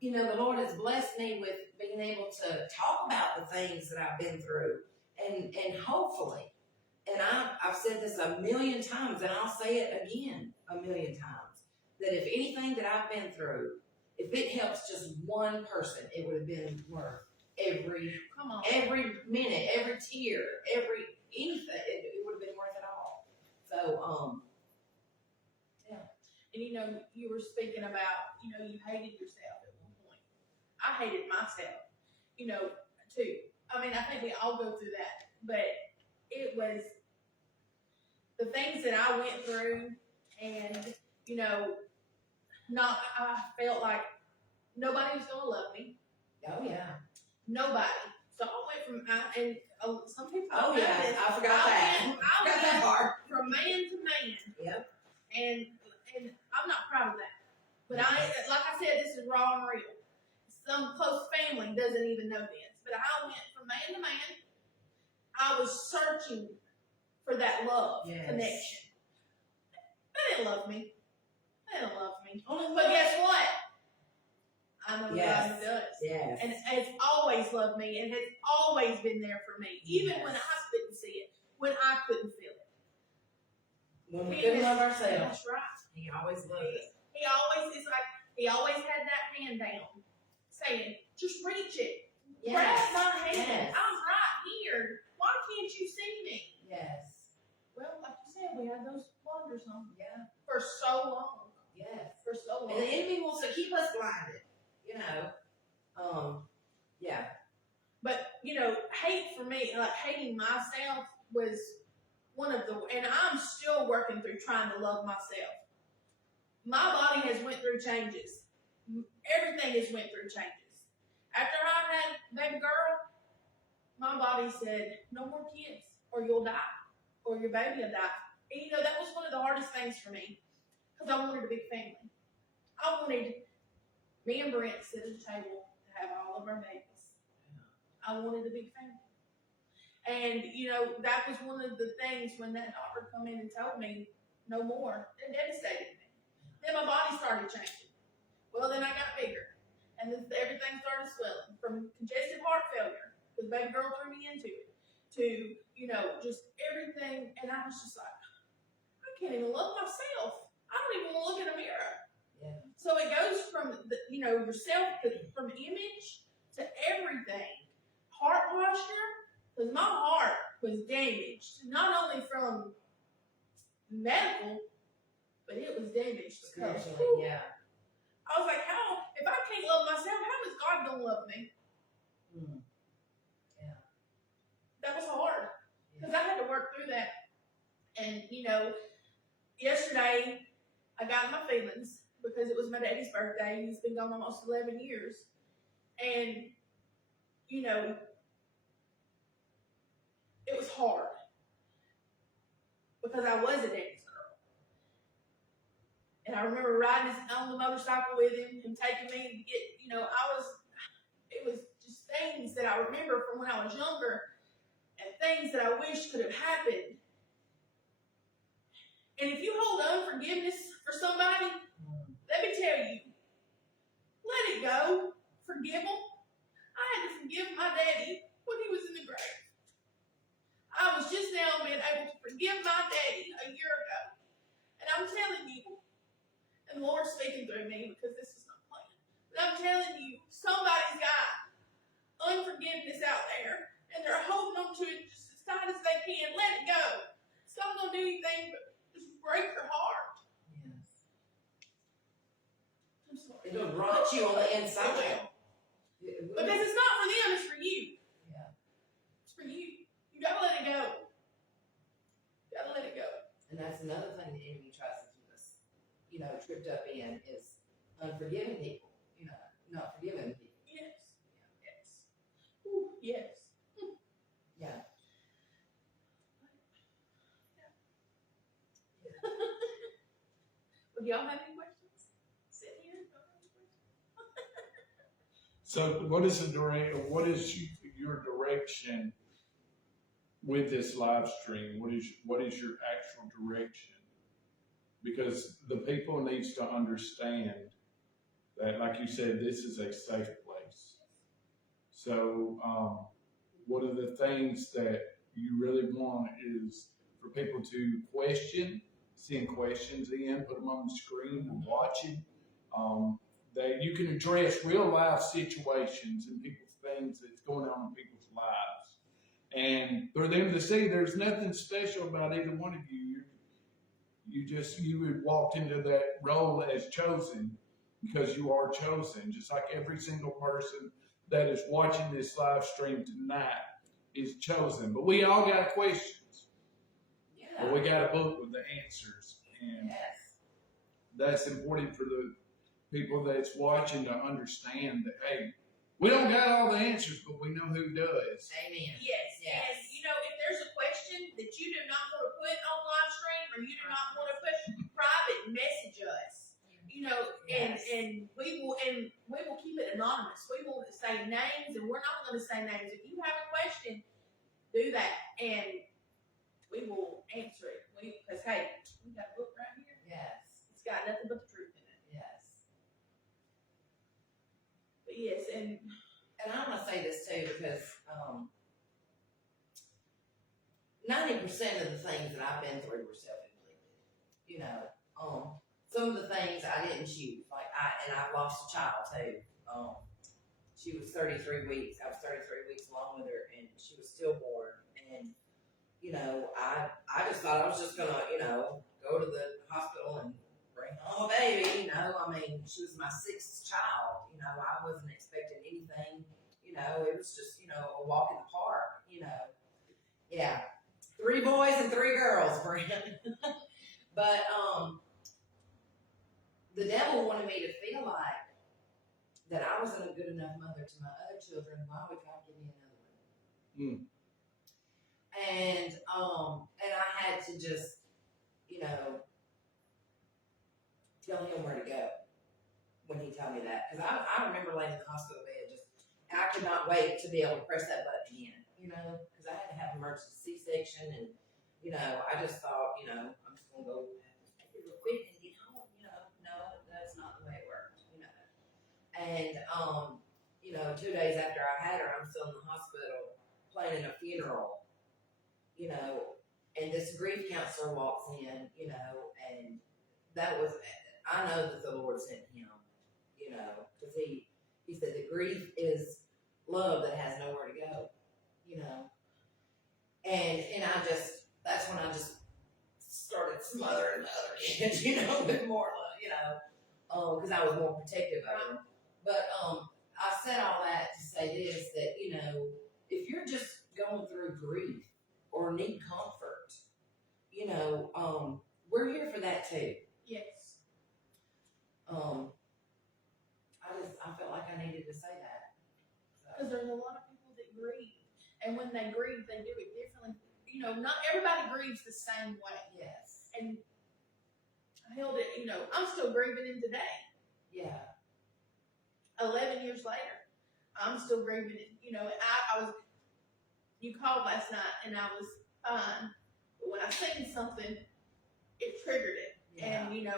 you know, the Lord has blessed me with being able to talk about the things that I've been through, and hopefully, and I've said this a million times, and I'll say it again a million times, that if anything that I've been through, if it helps just one person, it would have been worth every minute, every tear, every anything. It would have been worth it all. So, yeah. And you know, you were speaking about, you know, you hated yourself at one point. I hated myself, you know, too. I mean, I think we all go through that, but it was the things that I went through, and you know, I felt like nobody was gonna love me. Oh yeah. Nobody. So I went from some people. Oh yeah, I forgot that. I went that part. from man to man. Yep. And I'm not proud of that. But like I said, this is raw and real. Some close family doesn't even know this. But I went from man to man. I was searching for that love connection. They didn't love me. They didn't love me. But guess what? I know God who does. Yes. And has always loved me and has always been there for me. Even when I couldn't see it. When I couldn't feel it. When we couldn't love ourselves. That's right. He always loved us. He always had that hand down, saying, just reach it. Yes. Grab my hand. Yes. I'm right here. Why can't you see me? Yes. Well, like you said, we had those blunders on. Yeah. For so long. Yes. For so long. And the enemy wants to keep us blinded, you know. Yeah. But, you know, hate for me, like hating myself was one of the, and I'm still working through trying to love myself. My body has went through changes. Everything has went through changes. After I had baby girl, my body said, no more kids, or you'll die, or your baby will die. And you know, that was one of the hardest things for me, because I wanted a big family. I wanted me and Brent sit at the table to have all of our babies. I wanted a big family. And, you know, that was one of the things when that doctor come in and told me, no more. It devastated me. Then my body started changing. Well, then I got bigger. And then everything started swelling. From congestive heart failure, because baby girl threw me into it, to, you know, just everything. And I was just like, I can't even love myself. I don't even want to look in a mirror. Yeah. So it goes from, you know, yourself, from image to everything. Heart posture, because my heart was damaged, not only from medical, but it was damaged. Spiritually, yeah. I was like, if I can't love myself, how is God going to love me? Mm. Yeah. That was hard, because I had to work through that. And, you know, yesterday, I got my feelings, because it was my daddy's birthday. He's been gone almost 11 years. And, you know, it was hard, because I was a daddy's girl. And I remember riding on the motorcycle with him taking me to get, you know, it was just things that I remember from when I was younger, and things that I wish could have happened. And if you hold unforgiveness for somebody, let me tell you, let it go. Forgive them. I had to forgive my daddy when he was in the grave. I was just now being able to forgive my daddy a year ago. And I'm telling you, and the Lord's speaking through me, because this is not planned, but I'm telling you, somebody's got unforgiveness out there, and they're holding on to it just as tight as they can. Let it go. It's not going to do anything but just break your heart. Yes. I'm sorry. It'll rot you on the inside. Because it's not for them, it's for you. Yeah. It's for you. You gotta let it go. You gotta let it go. And that's another thing the enemy tries to keep us, you know, tripped up in, is unforgiving people. You know, not forgiving people. Yes. Yes. Ooh, yes. Yeah. Well, do y'all have any questions? Sit here. Don't have any questions. So, what is your direction with this live stream? What is your actual direction? Because the people needs to understand that, like you said, this is a safe place. So, one of the things that you really want is for people to send questions in, put them on the screen and watch it. That you can address real life situations and people's things that's going on in people's lives. And for them to see there's nothing special about either one of you. You would walk into that role as chosen because you are chosen, just like every single person that is watching this live stream tonight is chosen. But we all got questions. But we got a book with the answers. And that's important for the people that's watching to understand that, hey, we don't got all the answers, but we know who does. Amen. Yes. And if there's a question that you do not want to put on live stream or you do not want to put private, message us. And we will keep it anonymous. We won't say names, and we're not going to say names. If you have a question, do that, and we will answer it. Because hey, we got a book right here. Yes. It's got nothing but the truth in it. Yes. But yes, and I want to say this too because 90% of the things that I've been through were self-inflicted. Some of the things I didn't choose, I've lost a child too. She was 33 weeks. I was 33 weeks along with her, and she was stillborn. And I just thought I was just gonna, go to the hospital and bring home a baby. She was my 6th child. I wasn't expecting anything. It was just, a walk in the park. Yeah, 3 boys and 3 girls, Brent. But the devil wanted me to feel like that I wasn't a good enough mother to my other children. Why would God give me another one? And I had to just, tell him where to go when he told me that. Because I remember laying in the hospital bed and I could not wait to be able to press that button again, because I had to have emergency C-section, and, I just thought, I'm just going to go real quick and get home, no, that's not the way it worked, And, 2 days after I had her, I'm still in the hospital planning a funeral, and this grief counselor walks in, and that was, I know that the Lord sent him, because he said that grief is love that has nowhere to go, and that's when I just started smothering the other kids, with more love, because I was more protective of them. But I said all that to say this, that, if you're just going through grief or need comfort, we're here for that too. yes. I felt like I needed to say that. Because there's a lot of people that grieve, and when they grieve, they do it differently. Not everybody grieves the same way. Yes. And I held it. I'm still grieving him today. Yeah. 11 years later, I'm still grieving it. I was. You called last night, and I was fine, but when I seen something, it triggered it, Yeah. and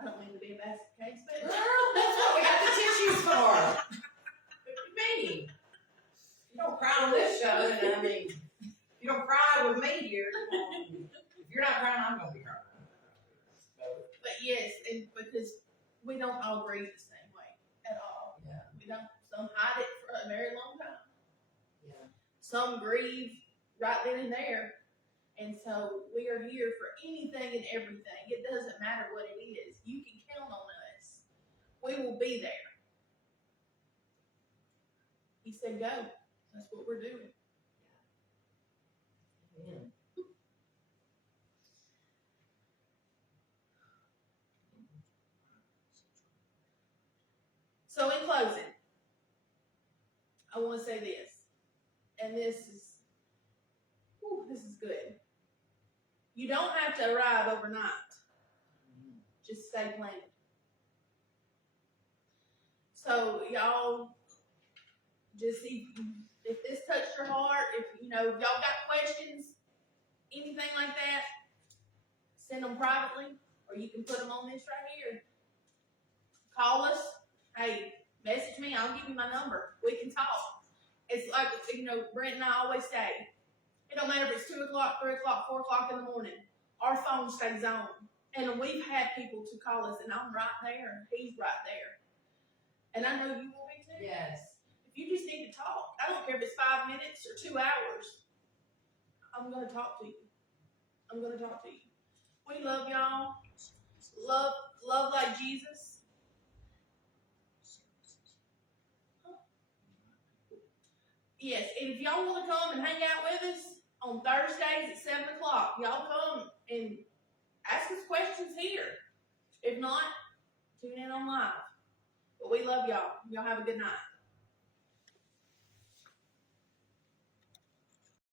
I don't mean to be a basket case, but Girl, that's what we got the tissues for. What you mean? You don't cry on this show, and you don't cry with me here. If you're not crying, I'm gonna be crying. But yes, and because we don't all grieve the same way at all. Yeah. We don't. Some hide it for a very long time. Yeah. Some grieve right then and there. And so we are here for anything and everything. It doesn't matter what it is. You can count on us. We will be there. He said, go. That's what we're doing. Amen. So in closing, I want to say this. And this is good. You don't have to arrive overnight. Just stay planted. So y'all, just if this touched your heart, if y'all got questions, anything like that, send them privately, or you can put them on this right here. call us. Hey, message me. I'll give you my number. We can talk. It's like, Brent and I always say, it don't matter if it's 2 o'clock, 3 o'clock, 4 o'clock in the morning. Our phone stays on. And we've had people to call us, and I'm right there. He's right there. And I know you will be too. Yes. If you just need to talk, I don't care if it's 5 minutes or 2 hours. I'm going to talk to you. I'm going to talk to you. We love y'all. Love like Jesus. Yes, and if y'all want to come and hang out with us on Thursdays at 7 o'clock, y'all come and ask us questions here. If not, tune in on live. But we love y'all. Y'all have a good night.